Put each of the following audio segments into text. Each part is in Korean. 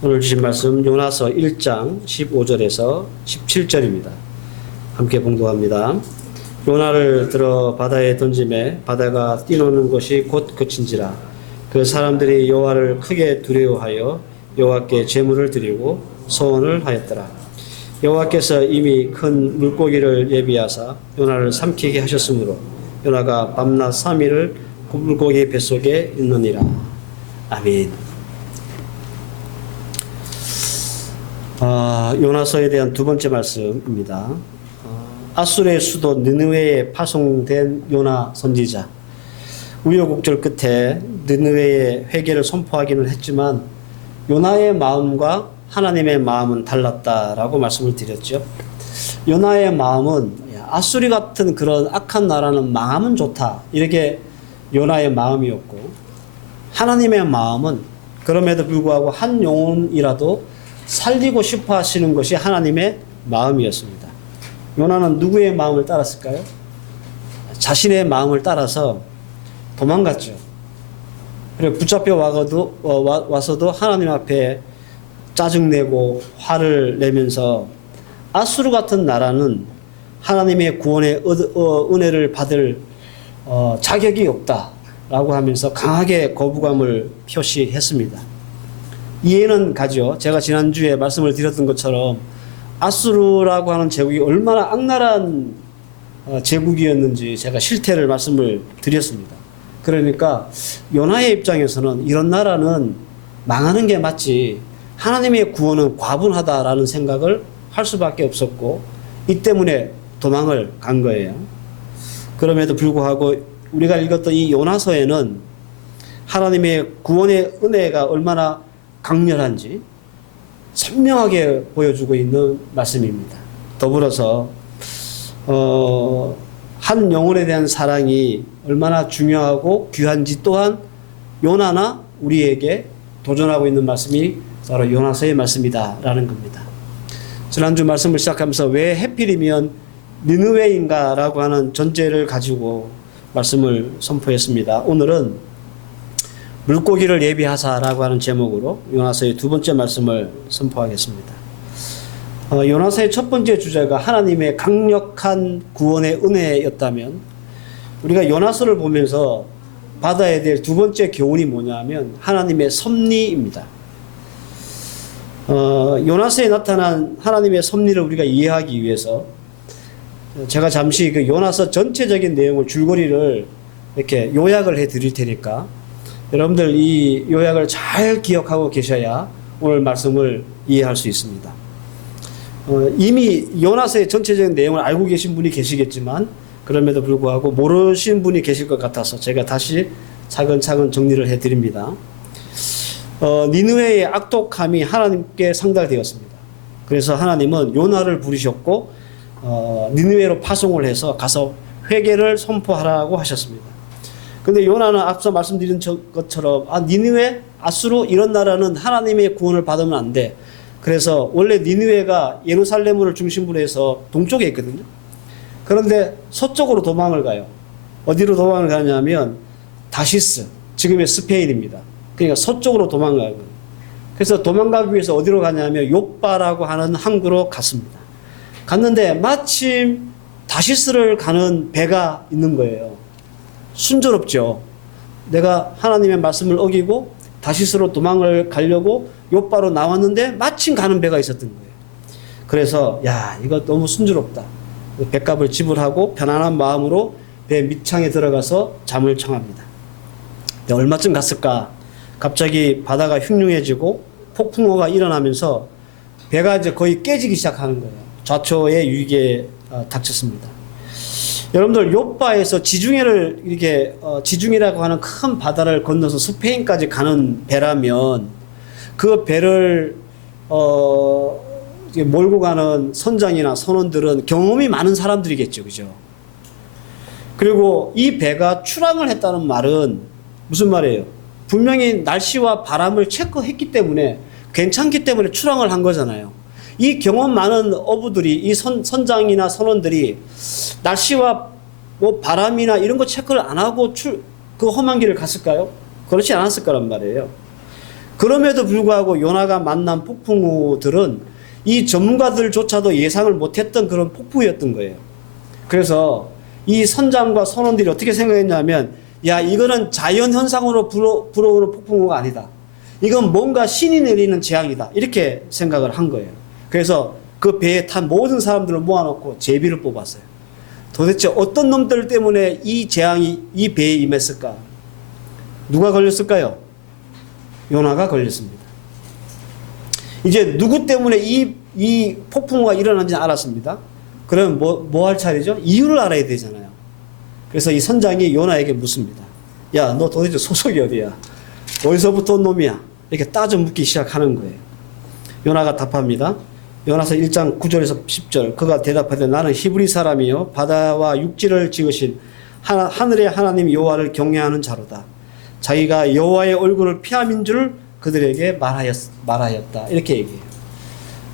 오늘 주신 말씀 요나서 1장 15절에서 17절입니다. 함께 봉독합니다. 요나를 들어 바다에 던짐에 바다가 뛰노는 것이 곧 그친지라. 그 사람들이 여호와를 크게 두려워하여 여호와께 제물을 드리고 소원을 하였더라. 여호와께서 이미 큰 물고기를 예비하사 요나를 삼키게 하셨으므로 요나가 밤낮 3일을 물고기 뱃속에 있느니라. 아멘. 요나서에 대한 두 번째 말씀입니다. 아수르의 수도 느느웨에 파송된 요나 선지자. 우여곡절 끝에 느느웨의 회개를 선포하기는 했지만 요나의 마음과 하나님의 마음은 달랐다라고 말씀을 드렸죠. 요나의 마음은 아수리 같은 그런 악한 나라는 망하면 좋다, 이렇게 요나의 마음이었고, 하나님의 마음은 그럼에도 불구하고 한 영혼이라도 살리고 싶어 하시는 것이 하나님의 마음이었습니다. 요나는 누구의 마음을 따랐을까요? 자신의 마음을 따라서 도망갔죠. 그리고 붙잡혀 와서도 하나님 앞에 짜증내고 화를 내면서 아수르 같은 나라는 하나님의 구원의 은혜를 받을 자격이 없다라고 하면서 강하게 거부감을 표시했습니다. 이해는 가죠. 제가 지난주에 말씀을 드렸던 것처럼 아수르라고 하는 제국이 얼마나 악랄한 제국이었는지 제가 실태를 말씀을 드렸습니다. 그러니까 요나의 입장에서는 이런 나라는 망하는 게 맞지, 하나님의 구원은 과분하다라는 생각을 할 수밖에 없었고, 이 때문에 도망을 간 거예요. 그럼에도 불구하고 우리가 읽었던 이 요나서에는 하나님의 구원의 은혜가 얼마나 강렬한지 선명하게 보여주고 있는 말씀입니다. 더불어서 한 영혼에 대한 사랑이 얼마나 중요하고 귀한지 또한 요나나 우리에게 도전하고 있는 말씀이 바로 요나서의 말씀이다라는 겁니다. 지난주 말씀을 시작하면서 왜 해필이면 느느웨인가라고 하는 전제를 가지고 말씀을 선포했습니다. 오늘은 물고기를 예비하사라고 하는 제목으로 요나서의 두 번째 말씀을 선포하겠습니다. 요나서의 첫 번째 주제가 하나님의 강력한 구원의 은혜였다면, 우리가 요나서를 보면서 받아야 될 두 번째 교훈이 뭐냐면 하나님의 섭리입니다. 요나서에 나타난 하나님의 섭리를 우리가 이해하기 위해서 제가 잠시 그 요나서 전체적인 내용을 줄거리를 이렇게 요약을 해 드릴 테니까 여러분들 이 요약을 잘 기억하고 계셔야 오늘 말씀을 이해할 수 있습니다. 이미 요나서의 전체적인 내용을 알고 계신 분이 계시겠지만 그럼에도 불구하고 모르신 분이 계실 것 같아서 제가 다시 차근차근 정리를 해드립니다. 니느웨의 악독함이 하나님께 상달되었습니다. 그래서 하나님은 요나를 부르셨고 니느웨로 파송을 해서 가서 회개를 선포하라고 하셨습니다. 근데 요나는 앞서 말씀드린 것처럼 니느웨, 아수르 이런 나라는 하나님의 구원을 받으면 안 돼. 그래서 원래 니느웨가 예루살렘을 중심으로 해서 동쪽에 있거든요. 그런데 서쪽으로 도망을 가요. 어디로 도망을 가냐면 다시스, 지금의 스페인입니다. 그러니까 서쪽으로 도망가요. 그래서 도망가기 위해서 어디로 가냐면 욥바라고 하는 항구로 갔습니다. 갔는데 마침 다시스를 가는 배가 있는 거예요. 순조롭죠. 내가 하나님의 말씀을 어기고 다시스로 도망을 가려고 욥바로 나왔는데 마침 가는 배가 있었던 거예요. 그래서 이거 너무 순조롭다. 배값을 지불하고 편안한 마음으로 배 밑창에 들어가서 잠을 청합니다. 얼마쯤 갔을까? 갑자기 바다가 흉흉해지고 폭풍우가 일어나면서 배가 이제 거의 깨지기 시작하는 거예요. 좌초의 위기에 닥쳤습니다. 여러분들 욥바에서 지중해를 이렇게 지중해라고 하는 큰 바다를 건너서 스페인까지 가는 배라면 그 배를 몰고 가는 선장이나 선원들은 경험이 많은 사람들이겠죠, 그죠? 그리고 이 배가 출항을 했다는 말은 무슨 말이에요? 분명히 날씨와 바람을 체크했기 때문에 괜찮기 때문에 출항을 한 거잖아요. 이 경험 많은 어부들이, 이 선장이나 선원들이 날씨와 뭐 바람이나 이런 거 체크를 안 하고 그 험한 길을 갔을까요? 그렇지 않았을 거란 말이에요. 그럼에도 불구하고 요나가 만난 폭풍우들은 이 전문가들조차도 예상을 못했던 그런 폭풍이었던 거예요. 그래서 이 선장과 선원들이 어떻게 생각했냐면, 야, 이거는 자연현상으로 불어오는 폭풍우가 아니다. 이건 뭔가 신이 내리는 재앙이다. 이렇게 생각을 한 거예요. 그래서 그 배에 탄 모든 사람들을 모아놓고 제비를 뽑았어요. 도대체 어떤 놈들 때문에 이 재앙이 이 배에 임했을까? 누가 걸렸을까요? 요나가 걸렸습니다. 이제 누구 때문에 이 폭풍우가 일어난지 알았습니다. 그럼 뭐 할 차례죠? 이유를 알아야 되잖아요. 그래서 이 선장이 요나에게 묻습니다. 야, 너 도대체 소속이 어디야? 어디서부터 온 놈이야? 이렇게 따져 묻기 시작하는 거예요. 요나가 답합니다. 요나서 1장 9절에서 10절. 그가 대답하되 나는 히브리 사람이요 바다와 육지를 지으신 하늘의 하나님 여호와를 경외하는 자로다. 자기가 여호와의 얼굴을 피함인 줄 그들에게 말하였다. 이렇게 얘기해요.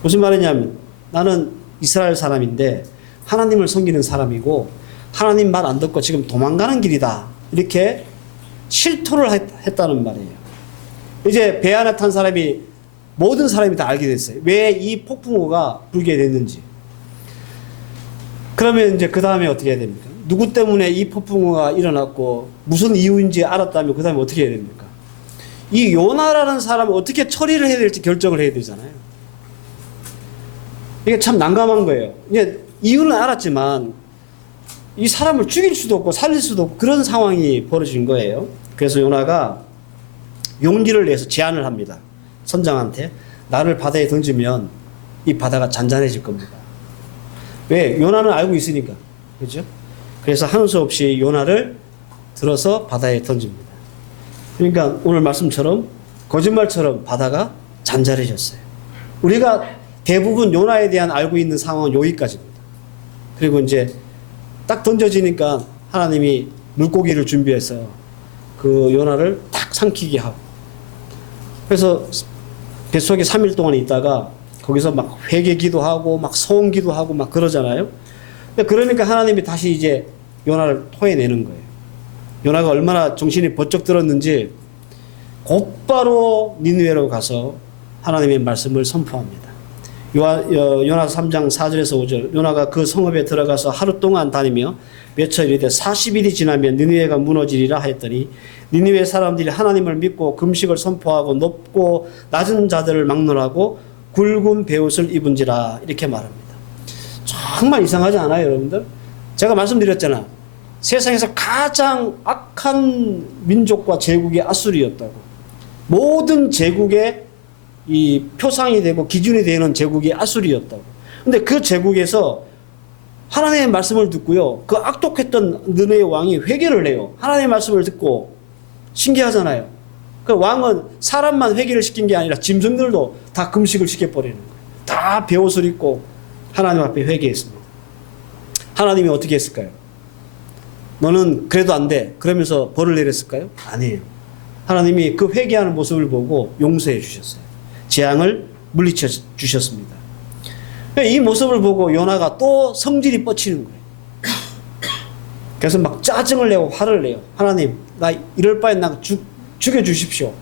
무슨 말이냐면 나는 이스라엘 사람인데 하나님을 섬기는 사람이고 하나님 말 안 듣고 지금 도망가는 길이다. 이렇게 실토를 했다는 말이에요. 이제 배 안에 탄 사람이 모든 사람이 다 알게 됐어요. 왜 이 폭풍우가 불게 됐는지. 그러면 이제 그 다음에 어떻게 해야 됩니까? 누구 때문에 이 폭풍우가 일어났고 무슨 이유인지 알았다면 그 다음에 어떻게 해야 됩니까? 이 요나라는 사람을 어떻게 처리를 해야 될지 결정을 해야 되잖아요. 이게 참 난감한 거예요. 이제 이유는 알았지만 이 사람을 죽일 수도 없고 살릴 수도 없고 그런 상황이 벌어진 거예요. 그래서 요나가 용기를 내서 제안을 합니다. 선장한테 나를 바다에 던지면 이 바다가 잔잔해질 겁니다. 왜? 요나는 알고 있으니까. 그렇죠? 그래서 하는 수 없이 요나를 들어서 바다에 던집니다. 그러니까 오늘 말씀처럼 거짓말처럼 바다가 잔잔해졌어요. 우리가 대부분 요나에 대한 알고 있는 상황은 여기까지입니다. 그리고 이제 딱 던져지니까 하나님이 물고기를 준비해서 그 요나를 딱 삼키게 하고, 그래서 뱃속에 3일 동안 있다가 거기서 막 회개 기도하고 막 소원 기도하고 막 그러잖아요. 그러니까 하나님이 다시 이제 요나를 토해내는 거예요. 요나가 얼마나 정신이 번쩍 들었는지 곧바로 니느웨로 가서 하나님의 말씀을 선포합니다. 요나 3장 4절에서 5절. 요나가 그 성읍에 들어가서 하루 동안 다니며 몇철 이르되 40일이 지나면 니느웨가 무너지리라 하였더니 니느웨 사람들이 하나님을 믿고 금식을 선포하고 높고 낮은 자들을 막론하고 굵은 베옷을 입은지라. 이렇게 말합니다. 정말 이상하지 않아요, 여러분들? 제가 말씀드렸잖아. 세상에서 가장 악한 민족과 제국이 아수리였다고. 모든 제국의 이 표상이 되고 기준이 되는 제국이 아수리였다고. 근데 그 제국에서 하나님의 말씀을 듣고요, 그 악독했던 느헤의 왕이 회개를 해요. 하나님의 말씀을 듣고. 신기하잖아요. 그 왕은 사람만 회개를 시킨 게 아니라 짐승들도 다 금식을 시켜버리는 거예요. 다 베옷을 입고 하나님 앞에 회개했습니다. 하나님이 어떻게 했을까요? 너는 그래도 안 돼. 그러면서 벌을 내렸을까요? 아니에요. 하나님이 그 회개하는 모습을 보고 용서해 주셨어요. 재앙을 물리쳐 주셨습니다. 이 모습을 보고 요나가 또 성질이 뻗치는 거예요. 그래서 막 짜증을 내고 화를 내요. 하나님, 나 이럴 바엔 나 죽여주십시오.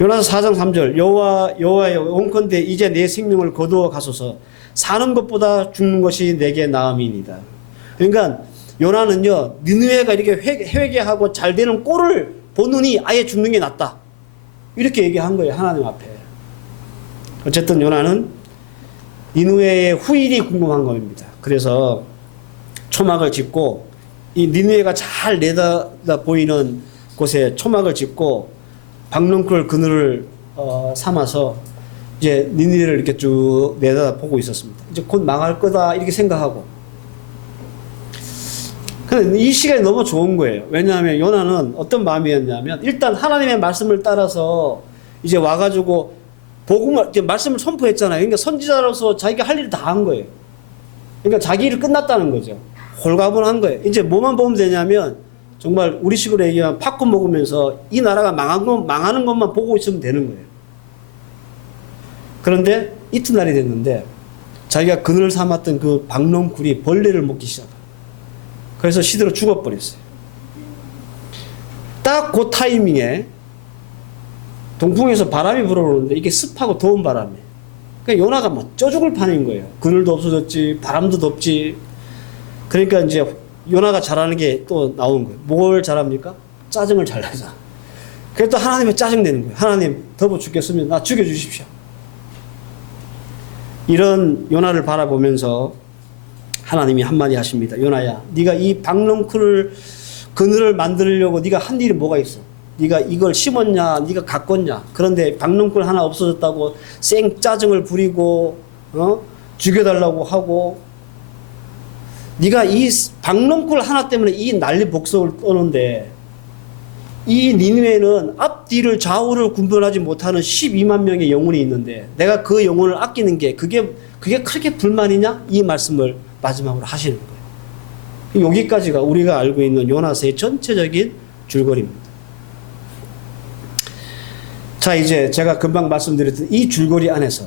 요나서 4장 3절. 여호와여 원컨대 이제 내 생명을 거두어 가소서. 사는 것보다 죽는 것이 내게 나음이니이다. 그러니까 요나는요, 니느웨가 이렇게 회개하고 잘 되는 꼴을 보느니 아예 죽는 게 낫다. 이렇게 얘기한 거예요, 하나님 앞에. 어쨌든 요나는 니느웨의 후일이 궁금한 겁니다. 그래서 초막을 짓고 이 니느웨가 잘 내다 보이는 곳에 초막을 짓고 박넝쿨 그늘을 삼아서 이제 니느웨를 이렇게 쭉 내다 보고 있었습니다. 이제 곧 망할 거다 이렇게 생각하고. 근데 이 시간이 너무 좋은 거예요. 왜냐하면 요나는 어떤 마음이었냐면 일단 하나님의 말씀을 따라서 이제 와가지고 복음을 이제 말씀을 선포했잖아요. 그러니까 선지자로서 자기가 할 일을 다 한 거예요. 그러니까 자기 일이 끝났다는 거죠. 홀가분한 거예요. 이제 뭐만 보면 되냐면 정말 우리식으로 얘기하면 팝콘 먹으면서 이 나라가 망하는 것만 보고 있으면 되는 거예요. 그런데 이튿날이 됐는데 자기가 그늘 삼았던 그 박넝쿨이 벌레를 먹기 시작해요. 그래서 시들어 죽어버렸어요. 딱 그 타이밍에 동풍에서 바람이 불어오는데 이게 습하고 더운 바람이. 그러니까 요나가 막 쪄 죽을 판인 거예요. 그늘도 없어졌지, 바람도 덥지. 그러니까 이제 요나가 잘하는 게 또 나온 거예요. 뭘 잘합니까? 짜증을 잘 내자. 그래서 또 하나님의 짜증 내는 거예요. 하나님 더워 죽겠으면 나 죽여주십시오. 이런 요나를 바라보면서 하나님이 한마디 하십니다. 요나야, 네가 이 박넝쿨을 그늘을 만들려고 네가 한 일이 뭐가 있어? 네가 이걸 심었냐? 네가 가꿨냐? 그런데 박넝쿨 하나 없어졌다고 쌩 짜증을 부리고 죽여달라고 하고, 네가 이 박넝쿨 하나 때문에 이 난리 복석을 떠는데 이 니느웨는 앞뒤를 좌우를 구분하지 못하는 12만 명의 영혼이 있는데 내가 그 영혼을 아끼는 게 그게 그렇게 불만이냐? 이 말씀을 마지막으로 하시는 거예요. 여기까지가 우리가 알고 있는 요나서의 전체적인 줄거리입니다. 자, 이제 제가 금방 말씀드렸던 이 줄거리 안에서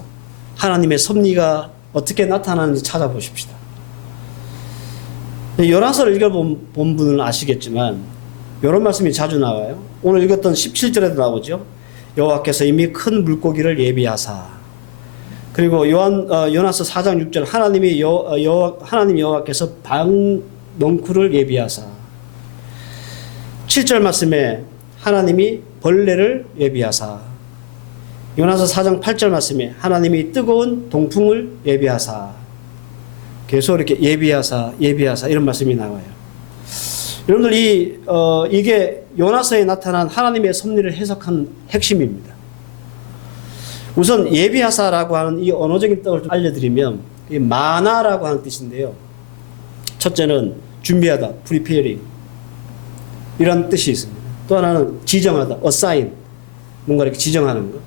하나님의 섭리가 어떻게 나타나는지 찾아보십시다. 요나서를 읽어본 분은 아시겠지만 이런 말씀이 자주 나와요. 오늘 읽었던 17절에도 나오죠. 여호와께서 이미 큰 물고기를 예비하사. 그리고 요나서 4장 6절 하나님 여호와께서 박넝쿨을 예비하사. 7절 말씀에 하나님이 벌레를 예비하사. 요나서 4장 8절 말씀에 하나님이 뜨거운 동풍을 예비하사. 계속 이렇게 예비하사 이런 말씀이 나와요. 여러분들 이게 요나서에 나타난 하나님의 섭리를 해석한 핵심입니다. 우선 예비하사라고 하는 이 언어적인 뜻을 좀 알려드리면 이 마나라고 하는 뜻인데요. 첫째는 준비하다, preparing 이런 뜻이 있습니다. 또 하나는 지정하다, assign 뭔가 이렇게 지정하는 것.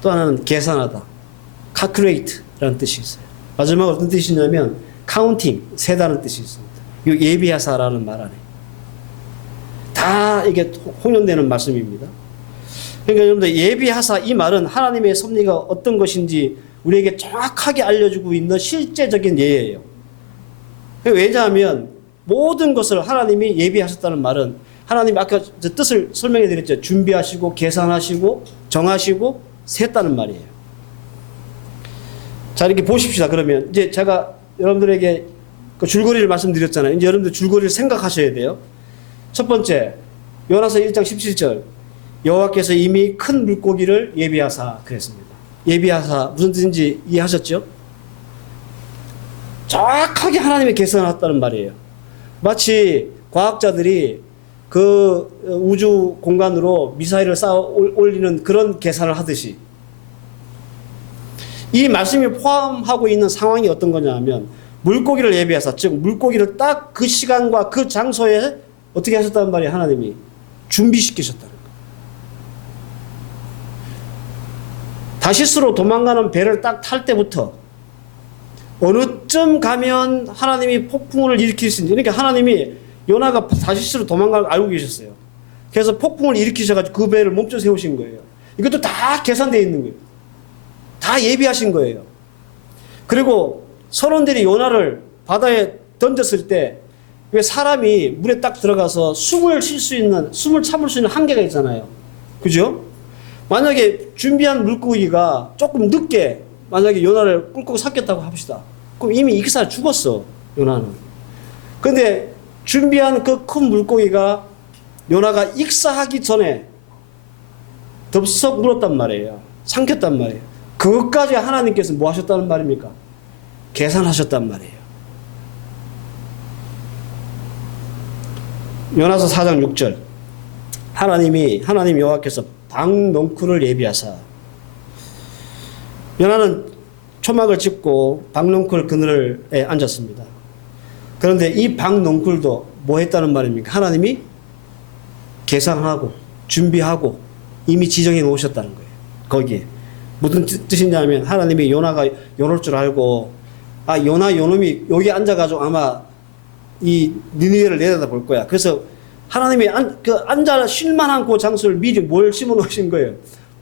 또 하나는 계산하다, calculate라는 뜻이 있어요. 마지막으로 어떤 뜻이냐면 counting, 세다는 뜻이 있습니다. 이 예비하사라는 말 안에 다 이게 혼용되는 말씀입니다. 그러니까 여러분들 예비하사 이 말은 하나님의 섭리가 어떤 것인지 우리에게 정확하게 알려주고 있는 실제적인 예예요. 왜냐하면 모든 것을 하나님이 예비하셨다는 말은 하나님이 아까 뜻을 설명해 드렸죠. 준비하시고 계산하시고 정하시고 셌다는 말이에요. 자, 이렇게 보십시다. 그러면 이제 제가 여러분들에게 그 줄거리를 말씀드렸잖아요. 이제 여러분들 줄거리를 생각하셔야 돼요. 첫 번째, 요나서 1장 17절 여호와께서 이미 큰 물고기를 예비하사 그랬습니다. 예비하사 무슨 뜻인지 이해하셨죠? 정확하게 하나님이 계산했다는 말이에요. 마치 과학자들이 그 우주 공간으로 미사일을 쌓아 올리는 그런 계산을 하듯이 이 말씀이 포함하고 있는 상황이 어떤 거냐 하면 물고기를 예비하사, 즉 물고기를 딱 그 시간과 그 장소에 어떻게 하셨다는 말이에요. 하나님이 준비시키셨다는 거예요. 다시스로 도망가는 배를 딱 탈 때부터 어느쯤 가면 하나님이 폭풍을 일으킬 수 있는지, 그러니까 하나님이 요나가 다시스로 도망가는 걸 알고 계셨어요. 그래서 폭풍을 일으키셔가지고 그 배를 멈춰 세우신 거예요. 이것도 다 계산되어 있는 거예요. 다 예비하신 거예요. 그리고 선원들이 요나를 바다에 던졌을 때 왜 사람이 물에 딱 들어가서 숨을 참을 수 있는 한계가 있잖아요. 그죠? 만약에 준비한 물고기가 조금 늦게 만약에 요나를 꿀꺽 삭혔다고 합시다. 그럼 이미 익사 죽었어, 요나는. 근데 준비한 그 큰 물고기가 요나가 익사하기 전에 덥석 물었단 말이에요. 삼켰단 말이에요. 그것까지 하나님께서 뭐 하셨다는 말입니까? 계산하셨단 말이에요. 요나서 4장 6절 하나님 여호와께서 박넝쿨을 예비하사. 요나는 초막을 짚고 박넝쿨 그늘에 앉았습니다. 그런데 이 박넝쿨도 뭐 했다는 말입니까? 하나님이 계산하고 준비하고 이미 지정해 놓으셨다는 거예요. 거기에 무슨 뜻이냐면 하나님이 요나가 요럴 줄 알고 요놈이 여기 앉아가지고 아마 이 니느웨를 내려다볼 거야. 그래서 하나님이 앉아 쉴만한 그 장소를 미리 뭘 심어 놓으신 거예요?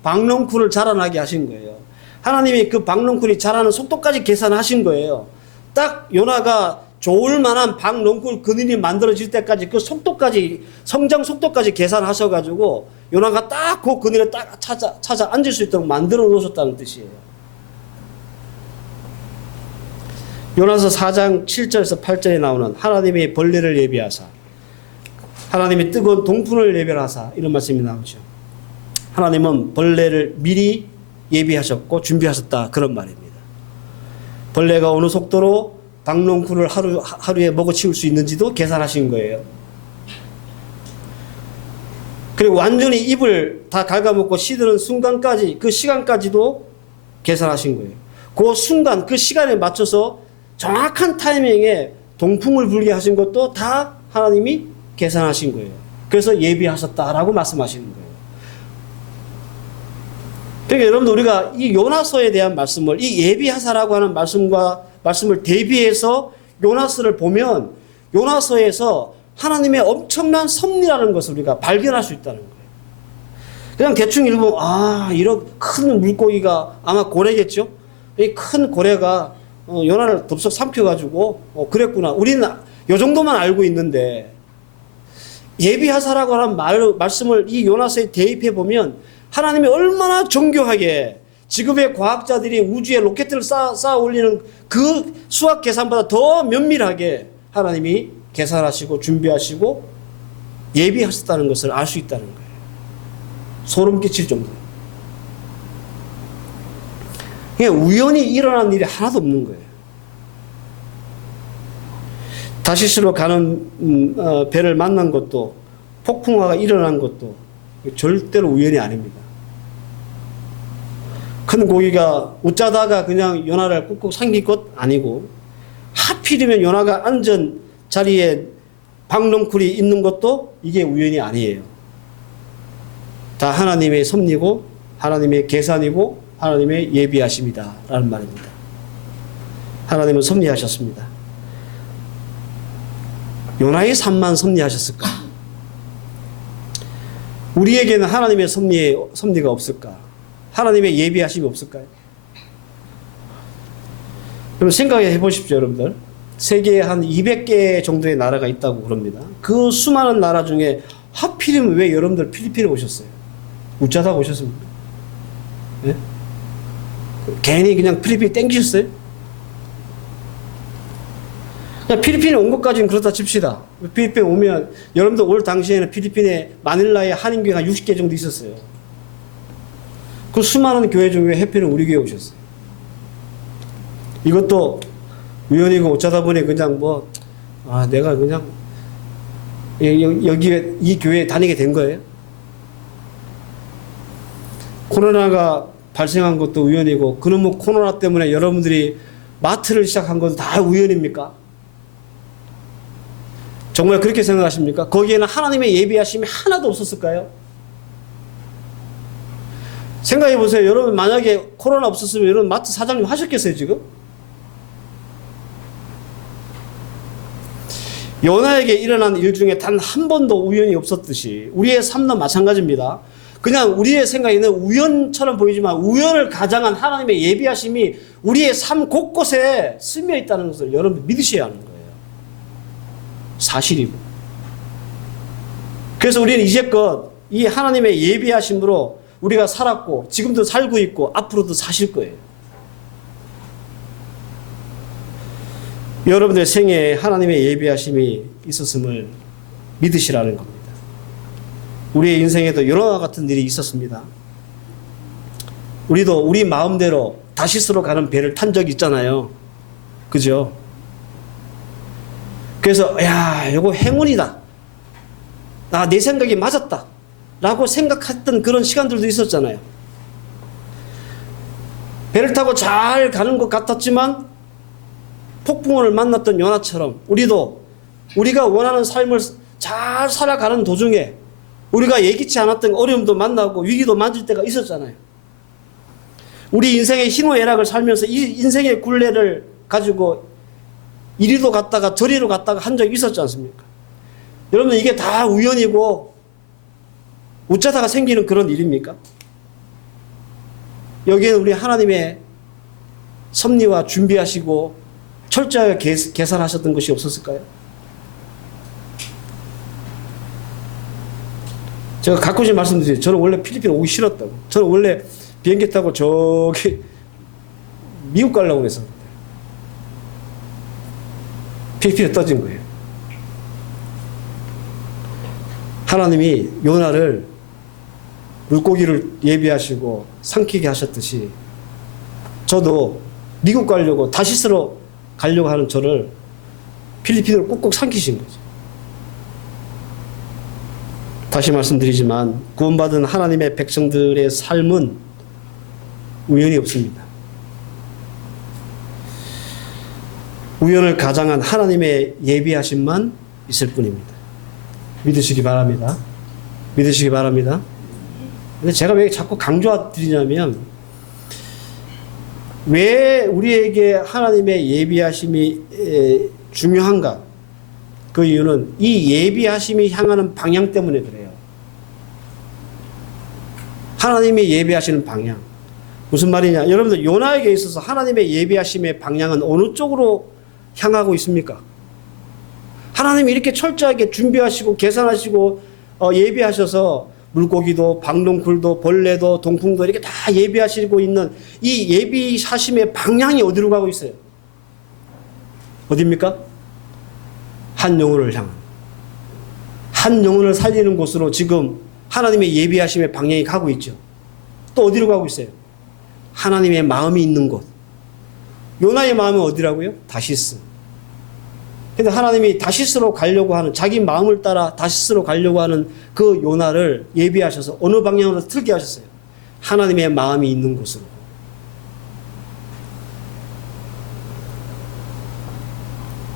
박넝쿨을 자라나게 하신 거예요. 하나님이 그 박넝쿨이 자라는 속도까지 계산하신 거예요. 딱 요나가 좋을 만한 박넝쿨 그늘이 만들어질 때까지 그 속도까지, 성장 속도까지 계산하셔가지고 요나가 딱 그 그늘에 딱 찾아 앉을 수 있도록 만들어 놓으셨다는 뜻이에요. 요나서 4장 7절에서 8절에 나오는 하나님이 벌레를 예비하사 하나님이 뜨거운 동fun을 예별하사 이런 말씀이 나오죠. 하나님은 벌레를 미리 예비하셨고 준비하셨다 그런 말입니다. 벌레가 어느 속도로 박농쿨을 하루에 먹어치울 수 있는지도 계산하신 거예요. 그리고 완전히 입을 다 갉아먹고 시드는 순간까지 그 시간까지도 계산하신 거예요. 그 순간 그 시간에 맞춰서 정확한 타이밍에 동풍을 불게 하신 것도 다 하나님이 계산하신 거예요. 그래서 예비하셨다라고 말씀하시는 거예요. 그러니까 여러분들 우리가 이 요나서에 대한 말씀을 이 예비하사라고 하는 말씀을 대비해서 요나서를 보면 요나서에서 하나님의 엄청난 섭리라는 것을 우리가 발견할 수 있다는 거예요. 그냥 대충 읽으면 이런 큰 물고기가 아마 고래겠죠. 이 큰 고래가 요나를 덥석 삼켜가지고 그랬구나. 우리는 요 정도만 알고 있는데 예비하사라고 하는 말씀을 이 요나서에 대입해 보면 하나님이 얼마나 정교하게 지금의 과학자들이 우주에 로켓을 쌓아 올리는 그 수학 계산보다 더 면밀하게 하나님이 계산하시고 준비하시고 예비하셨다는 것을 알 수 있다는 거예요. 소름 끼칠 정도로. 그냥 우연히 일어난 일이 하나도 없는 거예요. 다시스로 가는 배를 만난 것도 폭풍화가 일어난 것도 절대로 우연이 아닙니다. 큰 고기가 웃자다가 그냥 요나를 꾹꾹 삼킨 것 아니고 하필이면 요나가 앉은 자리에 박넝쿨이 있는 것도 이게 우연이 아니에요. 다 하나님의 섭리고 하나님의 계산이고 하나님의 예비하심이다 라는 말입니다. 하나님은 섭리하셨습니다. 요나의 삶만 섭리하셨을까? 우리에게는 하나님의 섭리가 없을까? 하나님의 예비하심이 없을까요? 여러분 생각해 보십시오. 여러분들 세계에 한 200개 정도의 나라가 있다고 그럽니다. 그 수많은 나라 중에 하필이면 왜 여러분들 필리핀에 오셨어요? 웃자다 오셨습니까? 네? 괜히 그냥 필리핀 땡기셨어요? 그냥 필리핀에 온 것까지는 그렇다 칩시다. 필리핀에 오면 여러분들 올 당시에는 필리핀에 마닐라에 한인교회가 60개 정도 있었어요. 그 수많은 교회 중에 해피는 우리 교회 오셨어요. 이것도 우연이고 어쩌다 보니 그냥 내가 그냥 여기에 이 교회에 다니게 된 거예요. 코로나가 발생한 것도 우연이고 그놈의 코로나 때문에 여러분들이 마트를 시작한 것도 다 우연입니까? 정말 그렇게 생각하십니까? 거기에는 하나님의 예비하심이 하나도 없었을까요? 생각해 보세요. 여러분 만약에 코로나 없었으면 여러분 마트 사장님 하셨겠어요 지금? 요나에게 일어난 일 중에 단 한 번도 우연이 없었듯이 우리의 삶도 마찬가지입니다. 그냥 우리의 생각에는 우연처럼 보이지만 우연을 가장한 하나님의 예비하심이 우리의 삶 곳곳에 스며 있다는 것을 여러분 믿으셔야 하는 거예요. 사실이고. 그래서 우리는 이제껏 이 하나님의 예비하심으로 우리가 살았고 지금도 살고 있고 앞으로도 사실 거예요. 여러분들 생애에 하나님의 예비하심이 있었음을 믿으시라는 겁니다. 우리의 인생에도 여러 같은 일이 있었습니다. 우리도 우리 마음대로 다시스로 가는 배를 탄 적이 있잖아요. 그죠? 그래서 이거 행운이다. 내 생각이 맞았다. 라고 생각했던 그런 시간들도 있었잖아요. 배를 타고 잘 가는 것 같았지만 폭풍을 만났던 요나처럼 우리가 원하는 삶을 잘 살아가는 도중에 우리가 예기치 않았던 어려움도 만나고 위기도 만질 때가 있었잖아요. 우리 인생의 희노애락을 살면서 이 인생의 굴레를 가지고 이리로 갔다가 저리로 갔다가 한 적이 있었지 않습니까? 여러분 이게 다 우연이고 웃자다가 생기는 그런 일입니까? 여기에는 우리 하나님의 섭리와 준비하시고 철저하게 계산하셨던 것이 없었을까요? 제가 가끔씩 말씀드리죠. 저는 원래 필리핀 오기 싫었다고. 저는 원래 비행기 타고 저기 미국 가려고 그랬었는데 필리핀에 떠진 거예요. 하나님이 요나를 물고기를 예비하시고 삼키게 하셨듯이 저도 미국 가려고 다시스로 가려고 하는 저를 필리핀으로 꾹꾹 삼키신 거죠. 다시 말씀드리지만 구원받은 하나님의 백성들의 삶은 우연이 없습니다. 우연을 가장한 하나님의 예비하심만 있을 뿐입니다. 믿으시기 바랍니다. 믿으시기 바랍니다. 근데 제가 왜 자꾸 강조드리냐면 왜 우리에게 하나님의 예비하심이 중요한가? 그 이유는 이 예비하심이 향하는 방향 때문에 그래요. 하나님이 예비하시는 방향. 무슨 말이냐? 여러분들 요나에게 있어서 하나님의 예비하심의 방향은 어느 쪽으로 향하고 있습니까? 하나님이 이렇게 철저하게 준비하시고 계산하시고 예비하셔서 물고기도 박농쿨도 벌레도 동풍도 이렇게 다 예비하시고 있는 이 예비하심의 방향이 어디로 가고 있어요? 어디입니까? 한 영혼을 향한, 한 영혼을 살리는 곳으로 지금 하나님의 예비하심의 방향이 가고 있죠. 또 어디로 가고 있어요? 하나님의 마음이 있는 곳. 요나의 마음은 어디라고요? 다시스. 근데 하나님이 다시스로 가려고 하는, 자기 마음을 따라 다시스로 가려고 하는 그 요나를 예비하셔서 어느 방향으로 틀게 하셨어요? 하나님의 마음이 있는 곳으로.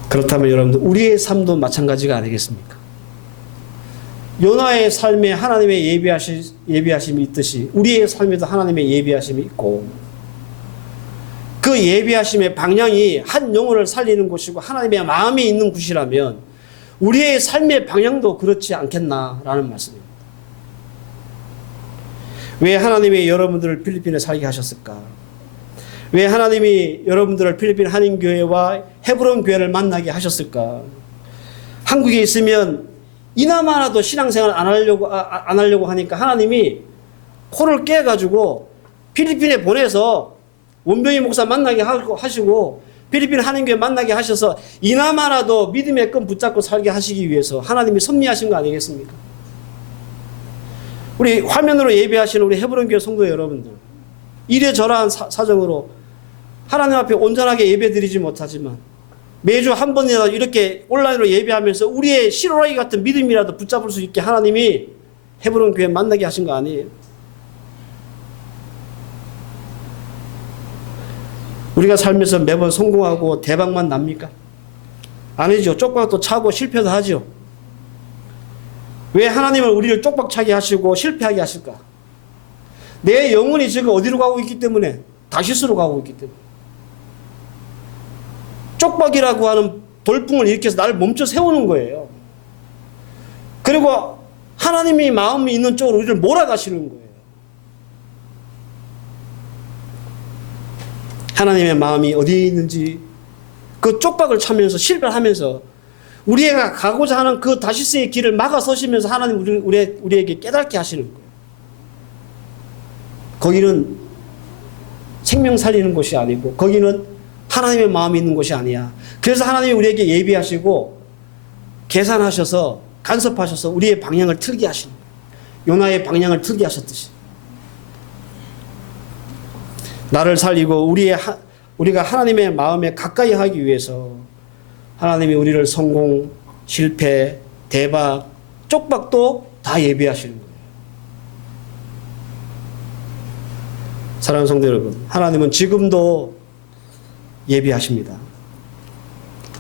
그렇다면 여러분들 우리의 삶도 마찬가지가 아니겠습니까? 요나의 삶에 하나님의 예비하심이 있듯이 우리의 삶에도 하나님의 예비하심이 있고 그 예비하심의 방향이 한 영혼을 살리는 곳이고 하나님의 마음이 있는 곳이라면 우리의 삶의 방향도 그렇지 않겠나라는 말씀입니다. 왜 하나님이 여러분들을 필리핀에 살게 하셨을까? 왜 하나님이 여러분들을 필리핀 한인교회와 헤브론 교회를 만나게 하셨을까? 한국에 있으면 이나마라도 신앙생활 안 하려고 하니까 하나님이 코를 깨가지고 필리핀에 보내서 원병희 목사 만나게 하시고 필리핀 한인교회 만나게 하셔서 이나마라도 믿음의 끈 붙잡고 살게 하시기 위해서 하나님이 섭리하신 거 아니겠습니까? 우리 화면으로 예배하시는 우리 헤브론 교회 성도 여러분들, 이래저래한 사정으로 하나님 앞에 온전하게 예배드리지 못하지만 매주 한 번이라도 이렇게 온라인으로 예배하면서 우리의 실오라기 같은 믿음이라도 붙잡을 수 있게 하나님이 헤브론 교회 만나게 하신 거 아니에요? 우리가 살면서 매번 성공하고 대박만 납니까? 아니죠. 쪽박도 차고 실패도 하죠. 왜 하나님은 우리를 쪽박차게 하시고 실패하게 하실까? 내 영혼이 지금 어디로 가고 있기 때문에, 다시스로 가고 있기 때문에. 쪽박이라고 하는 돌풍을 일으켜서 나를 멈춰 세우는 거예요. 그리고 하나님이 마음이 있는 쪽으로 우리를 몰아가시는 거예요. 하나님의 마음이 어디에 있는지 그 쪽박을 차면서 실패하면서 우리가 가고자 하는 그 다시스의 길을 막아서시면서 하나님 우리에게 깨닫게 하시는 거예요. 거기는 생명 살리는 곳이 아니고 거기는 하나님의 마음이 있는 곳이 아니야. 그래서 하나님이 우리에게 예비하시고 계산하셔서 간섭하셔서 우리의 방향을 틀게 하시는 거예요. 요나의 방향을 틀게 하셨듯이. 나를 살리고 우리가 하나님의 마음에 가까이 하기 위해서 하나님이 우리를 성공, 실패, 대박, 쪽박도 다 예비하시는 거예요. 사랑하는 성도 여러분, 하나님은 지금도 예비하십니다.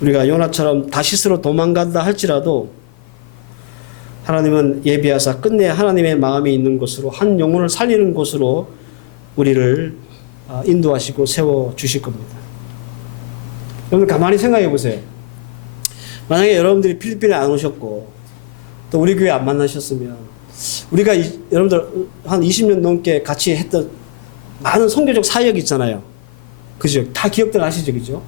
우리가 요나처럼 다시스로 도망간다 할지라도 하나님은 예비하사 끝내 하나님의 마음이 있는 곳으로, 한 영혼을 살리는 곳으로 우리를 인도하시고 세워주실 겁니다. 여러분 가만히 생각해 보세요. 만약에 여러분들이 필리핀에 안 오셨고 또 우리 교회 안 만나셨으면 우리가 여러분들 한 20년 넘게 같이 했던 많은 선교적 사역이 있잖아요. 그죠? 다 기억들 아시죠? 그죠?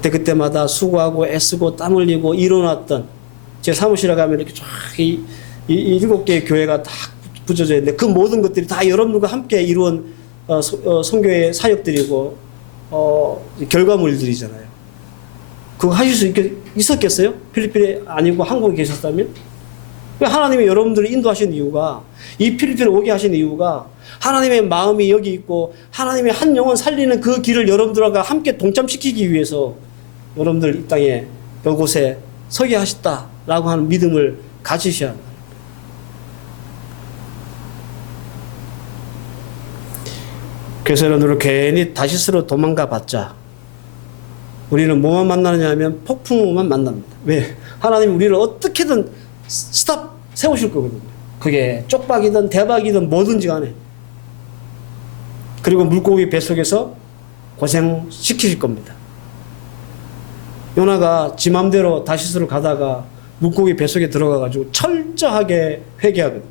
그때마다 수고하고 애쓰고 땀 흘리고 이뤄놨던, 제 사무실에 가면 이렇게 쫙 이 7개의 교회가 다 붙여져 있는데 그 모든 것들이 다 여러분들과 함께 이루은 선교의 사역들이고 결과물들이잖아요. 그거 하실 수 있었겠어요? 필리핀에 아니고 한국에 계셨다면? 하나님이 여러분들을 인도하신 이유가, 이 필리핀에 오게 하신 이유가 하나님의 마음이 여기 있고 하나님의 한 영혼 살리는 그 길을 여러분들과 함께 동참시키기 위해서 여러분들 이 땅에 이곳에 서게 하셨다라고 하는 믿음을 가지셔야 합니다. 그래서 여러분들 괜히 다시스로 도망가 봤자 우리는 뭐만 만나느냐 하면 폭풍우만 만납니다. 왜? 하나님이 우리를 어떻게든 스탑 세우실 거거든요. 그게 쪽박이든 대박이든 뭐든지 간에. 그리고 물고기 뱃속에서 고생시키실 겁니다. 요나가 지 맘대로 다시스로 가다가 물고기 뱃속에 들어가가지고 철저하게 회개하거든요.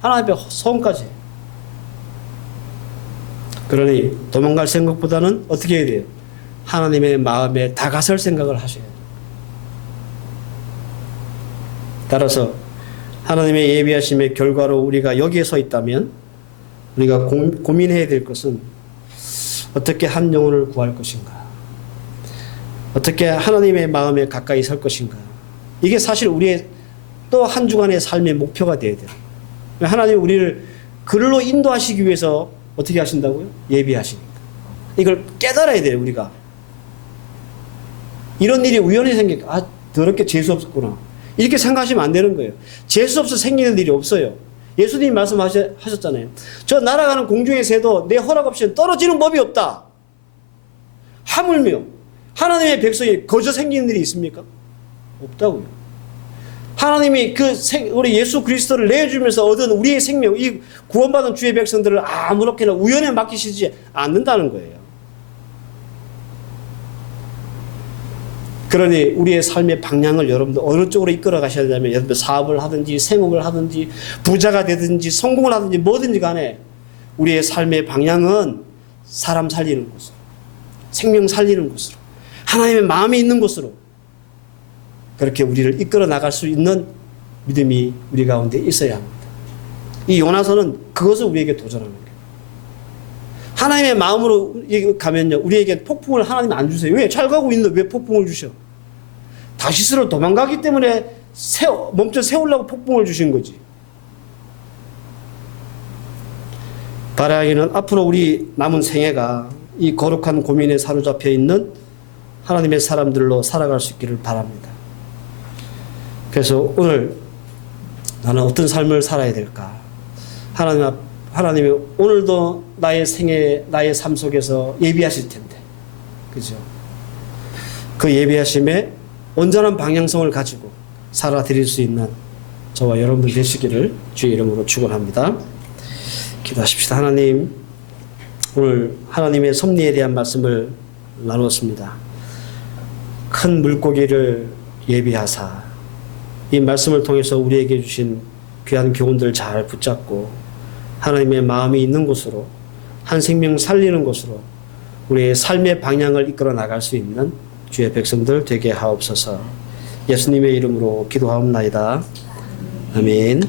하나님 앞에 소원까지. 그러니 도망갈 생각보다는 어떻게 해야 돼요? 하나님의 마음에 다가설 생각을 하셔야 돼요. 따라서 하나님의 예비하심의 결과로 우리가 여기에 서 있다면 우리가 고민해야 될 것은 어떻게 한 영혼을 구할 것인가? 어떻게 하나님의 마음에 가까이 설 것인가? 이게 사실 우리의 또 한 주간의 삶의 목표가 되어야 돼요. 하나님 우리를 그리로 인도하시기 위해서 어떻게 하신다고요? 예비하시니까. 이걸 깨달아야 돼요, 우리가. 이런 일이 우연히 생기니까, 더럽게 재수 없었구나. 이렇게 생각하시면 안 되는 거예요. 재수 없어 생기는 일이 없어요. 예수님이 말씀하셨잖아요. 저 날아가는 공중의 새도 내 허락 없이는 떨어지는 법이 없다. 하물며 하나님의 백성이 거저 생기는 일이 있습니까? 없다고요. 하나님이 우리 예수 그리스도를 내주면서 얻은 우리의 생명, 이 구원받은 주의 백성들을 아무렇게나 우연에 맡기시지 않는다는 거예요. 그러니 우리의 삶의 방향을 여러분들 어느 쪽으로 이끌어 가셔야 되냐면 여러분들 사업을 하든지 생업을 하든지 부자가 되든지 성공을 하든지 뭐든지 간에 우리의 삶의 방향은 사람 살리는 곳으로, 생명 살리는 곳으로, 하나님의 마음이 있는 곳으로 그렇게 우리를 이끌어 나갈 수 있는 믿음이 우리 가운데 있어야 합니다. 이 요나서는 그것을 우리에게 도전하는 거예요. 하나님의 마음으로 가면요, 우리에게 폭풍을 하나님 안 주세요. 왜? 잘 가고 있는데 왜 폭풍을 주셔? 다시스로 도망가기 때문에 멈춰 세우려고 폭풍을 주신 거지. 바라기는 앞으로 우리 남은 생애가 이 거룩한 고민에 사로잡혀 있는 하나님의 사람들로 살아갈 수 있기를 바랍니다. 그래서 오늘 나는 어떤 삶을 살아야 될까? 하나님이 오늘도 나의 생애, 나의 삶 속에서 예비하실 텐데. 그죠? 그 예비하심에 온전한 방향성을 가지고 살아드릴 수 있는 저와 여러분들 되시기를 주의 이름으로 축원합니다. 기도하십시다. 하나님, 오늘 하나님의 섭리에 대한 말씀을 나누었습니다. 큰 물고기를 예비하사 이 말씀을 통해서 우리에게 주신 귀한 교훈들 잘 붙잡고 하나님의 마음이 있는 곳으로, 한 생명 살리는 곳으로 우리의 삶의 방향을 이끌어 나갈 수 있는 주의 백성들 되게 하옵소서. 예수님의 이름으로 기도하옵나이다. 아멘.